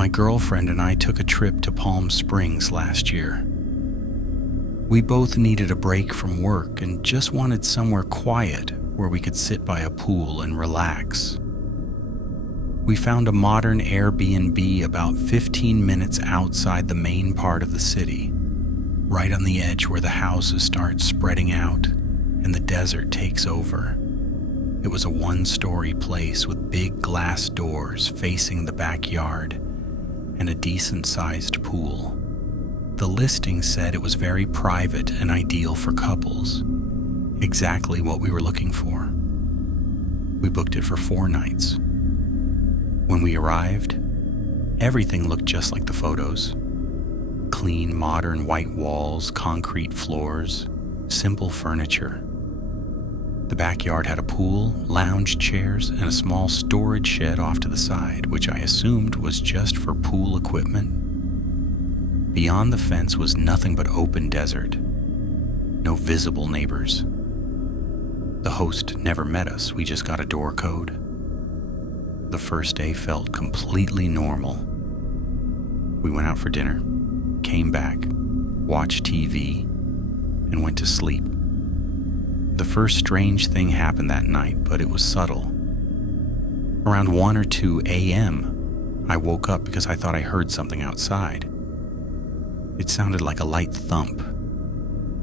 My girlfriend and I took a trip to Palm Springs last year. We both needed a break from work and just wanted somewhere quiet where we could sit by a pool and relax. We found a modern Airbnb about 15 minutes outside the main part of the city, right on the edge where the houses start spreading out and the desert takes over. It was a one-story place with big glass doors facing the backyard and a decent-sized pool. The listing said it was very private and ideal for couples, exactly what we were looking for. We booked it for 4 nights. When we arrived, everything looked just like the photos. Clean, modern white walls, concrete floors, simple furniture. The backyard had a pool, lounge chairs, and a small storage shed off to the side, which I assumed was just for pool equipment. Beyond the fence was nothing but open desert. No visible neighbors. The host never met us, we just got a door code. The first day felt completely normal. We went out for dinner, came back, watched TV, and went to sleep. The first strange thing happened that night, but it was subtle. Around 1 or 2 a.m., I woke up because I thought I heard something outside. It sounded like a light thump,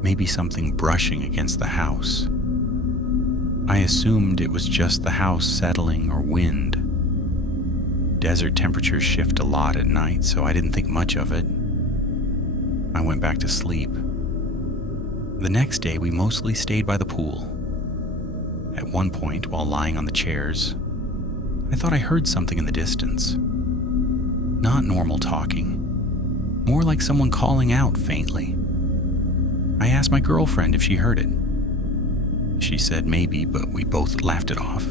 maybe something brushing against the house. I assumed it was just the house settling or wind. Desert temperatures shift a lot at night, so I didn't think much of it. I went back to sleep. The next day, we mostly stayed by the pool. At one point, while lying on the chairs, I thought I heard something in the distance. Not normal talking, more like someone calling out faintly. I asked my girlfriend if she heard it. She said maybe, but we both laughed it off.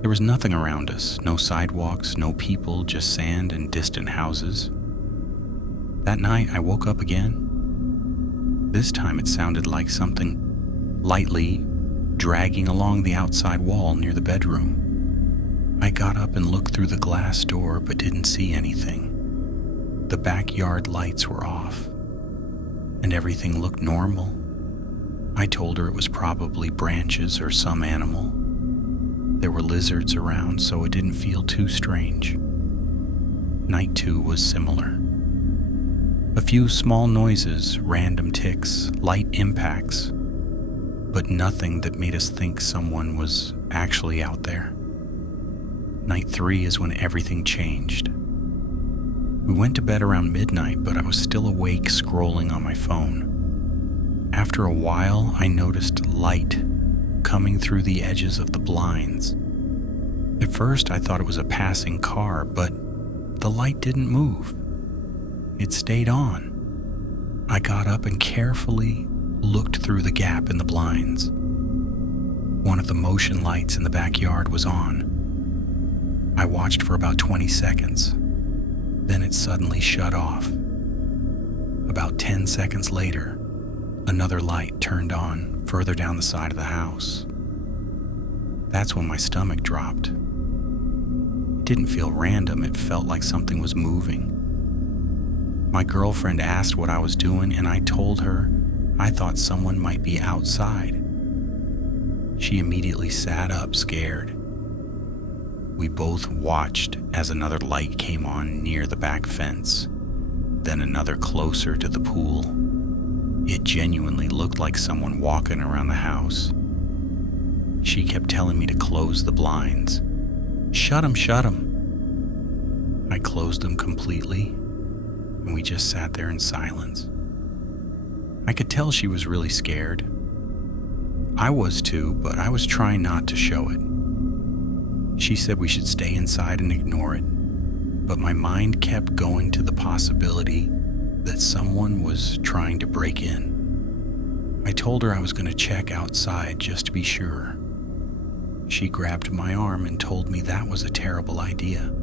There was nothing around us, no sidewalks, no people, just sand and distant houses. That night, I woke up again. This time it sounded like something lightly dragging along the outside wall near the bedroom. I got up and looked through the glass door but didn't see anything. The backyard lights were off, and everything looked normal. I told her it was probably branches or some animal. There were lizards around, so it didn't feel too strange. Night 2 was similar. A few small noises, random ticks, light impacts, but nothing that made us think someone was actually out there. Night 3 is when everything changed. We went to bed around midnight, but I was still awake scrolling on my phone. After a while, I noticed light coming through the edges of the blinds. At first, I thought it was a passing car, but the light didn't move. It stayed on. I got up and carefully looked through the gap in the blinds. One of the motion lights in the backyard was on. I watched for about 20 seconds. Then it suddenly shut off. About 10 seconds later, another light turned on further down the side of the house. That's when my stomach dropped. It didn't feel random, it felt like something was moving. My girlfriend asked what I was doing, and I told her I thought someone might be outside. She immediately sat up, scared. We both watched as another light came on near the back fence, then another closer to the pool. It genuinely looked like someone walking around the house. She kept telling me to close the blinds. Shut 'em, shut 'em. I closed them completely, and we just sat there in silence. I could tell she was really scared. I was too, but I was trying not to show it. She said we should stay inside and ignore it, but my mind kept going to the possibility that someone was trying to break in. I told her I was going to check outside just to be sure. She grabbed my arm and told me that was a terrible idea.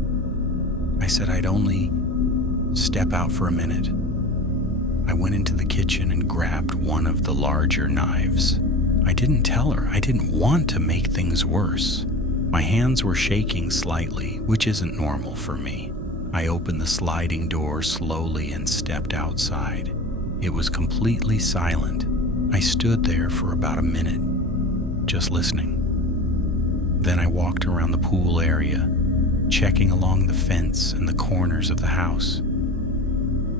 I said I'd only step out for a minute. I went into the kitchen and grabbed one of the larger knives. I didn't tell her. I didn't want to make things worse. My hands were shaking slightly, which isn't normal for me. I opened the sliding door slowly and stepped outside. It was completely silent. I stood there for about a minute, just listening. Then I walked around the pool area, checking along the fence and the corners of the house.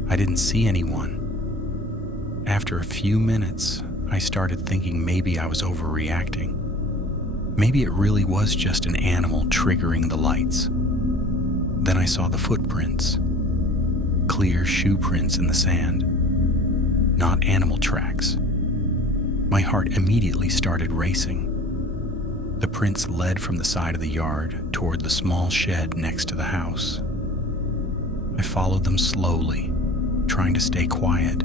I didn't see anyone. After a few minutes, I started thinking maybe I was overreacting. Maybe it really was just an animal triggering the lights. Then I saw the footprints, clear shoe prints in the sand, not animal tracks. My heart immediately started racing. The prints led from the side of the yard toward the small shed next to the house. I followed them slowly, trying to stay quiet.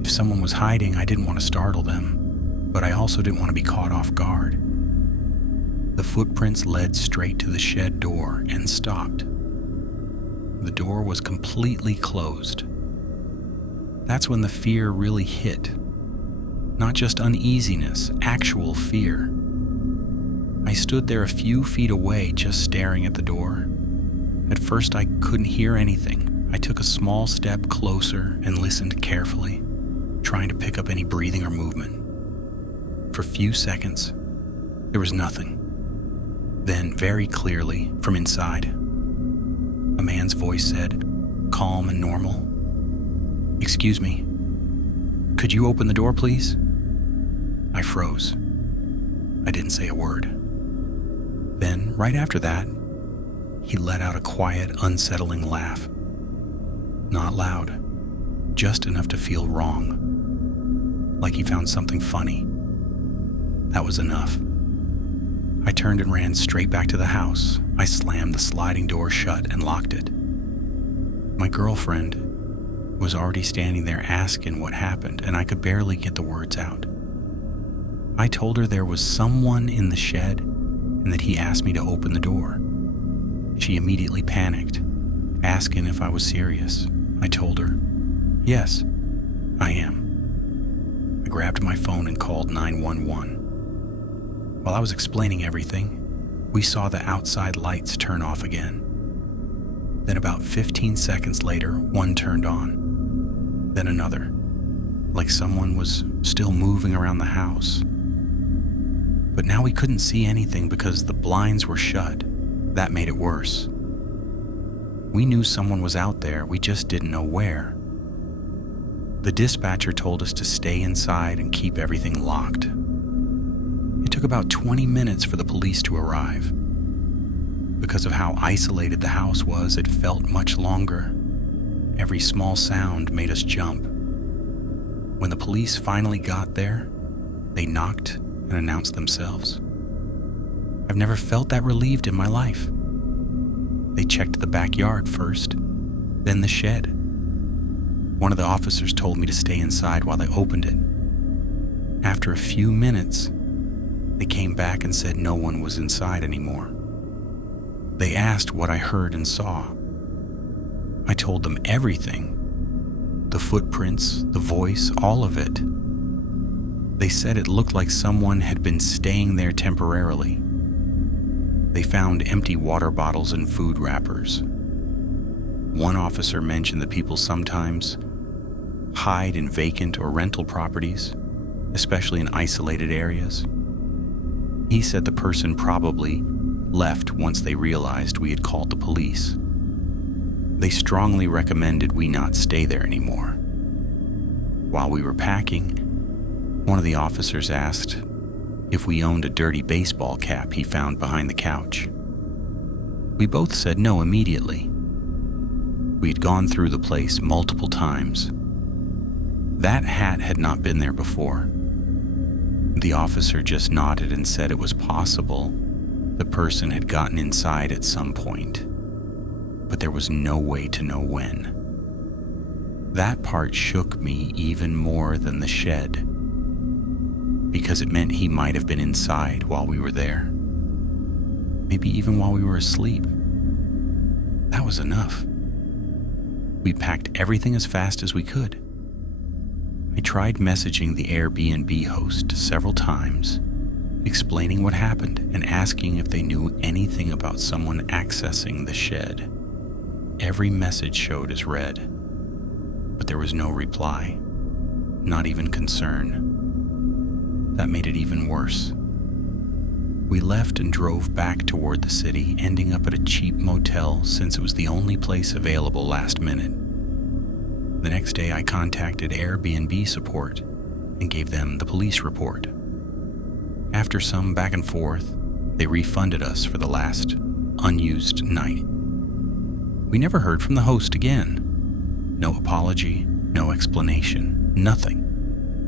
If someone was hiding, I didn't want to startle them, but I also didn't want to be caught off guard. The footprints led straight to the shed door and stopped. The door was completely closed. That's when the fear really hit. Not just uneasiness, actual fear. I stood there a few feet away, just staring at the door. At first, I couldn't hear anything. I took a small step closer and listened carefully, trying to pick up any breathing or movement. For a few seconds, there was nothing. Then, very clearly, from inside, a man's voice said, calm and normal, "Excuse me, could you open the door, please?" I froze. I didn't say a word. Then, right after that, he let out a quiet, unsettling laugh. Not loud, just enough to feel wrong, like he found something funny. That was enough. I turned and ran straight back to the house. I slammed the sliding door shut and locked it. My girlfriend was already standing there asking what happened, and I could barely get the words out. I told her there was someone in the shed and that he asked me to open the door. She immediately panicked, asking if I was serious. I told her, "Yes, I am." I grabbed my phone and called 911. While I was explaining everything, we saw the outside lights turn off again. Then about 15 seconds later, one turned on, then another, like someone was still moving around the house. But now we couldn't see anything because the blinds were shut. That made it worse. We knew someone was out there, we just didn't know where. The dispatcher told us to stay inside and keep everything locked. It took about 20 minutes for the police to arrive. Because of how isolated the house was, it felt much longer. Every small sound made us jump. When the police finally got there, they knocked and announced themselves. I've never felt that relieved in my life. They checked the backyard first, then the shed. One of the officers told me to stay inside while they opened it. After a few minutes, they came back and said no one was inside anymore. They asked what I heard and saw. I told them everything. The footprints, the voice, all of it. They said it looked like someone had been staying there temporarily. They found empty water bottles and food wrappers. One officer mentioned that people sometimes hide in vacant or rental properties, especially in isolated areas. He said the person probably left once they realized we had called the police. They strongly recommended we not stay there anymore. While we were packing, one of the officers asked if we owned a dirty baseball cap he found behind the couch. We both said no immediately. We'd gone through the place multiple times. That hat had not been there before. The officer just nodded and said it was possible the person had gotten inside at some point, but there was no way to know when. That part shook me even more than the shed, because it meant he might have been inside while we were there. Maybe even while we were asleep. That was enough. We packed everything as fast as we could. I tried messaging the Airbnb host several times, explaining what happened and asking if they knew anything about someone accessing the shed. Every message showed as read, but there was no reply, not even concern. That made it even worse. We left and drove back toward the city, ending up at a cheap motel since it was the only place available last minute. The next day, I contacted Airbnb support and gave them the police report. After some back and forth, they refunded us for the last unused night. We never heard from the host again. No apology, no explanation, nothing.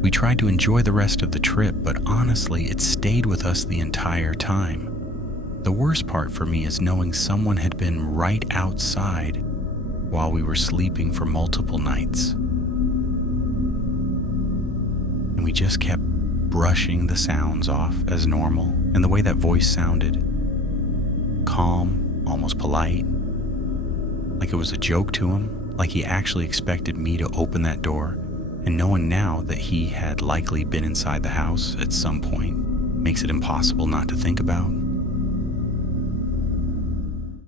We tried to enjoy the rest of the trip, but honestly, it stayed with us the entire time. The worst part for me is knowing someone had been right outside while we were sleeping for multiple nights. And we just kept brushing the sounds off as normal, and the way that voice sounded, calm, almost polite, like it was a joke to him, like he actually expected me to open that door, and knowing now that he had likely been inside the house at some point makes it impossible not to think about.